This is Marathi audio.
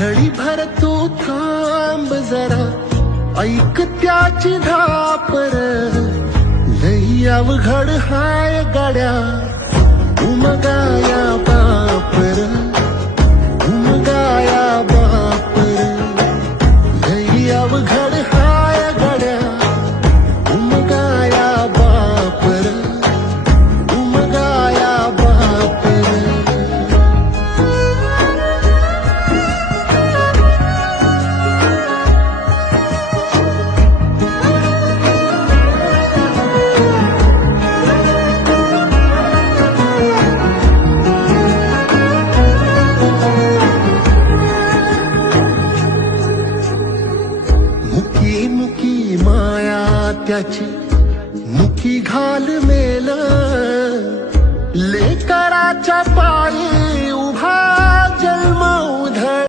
घडी भर तू थांब जरा, ऐक त्याची धापर. लई अवघड हाय गड्या उमगाया बापर, उमगाया बापर. लई अवघड हाय गड्या उमगाया बापर, उमगाया बापर. मुकी मुकी माया त्याची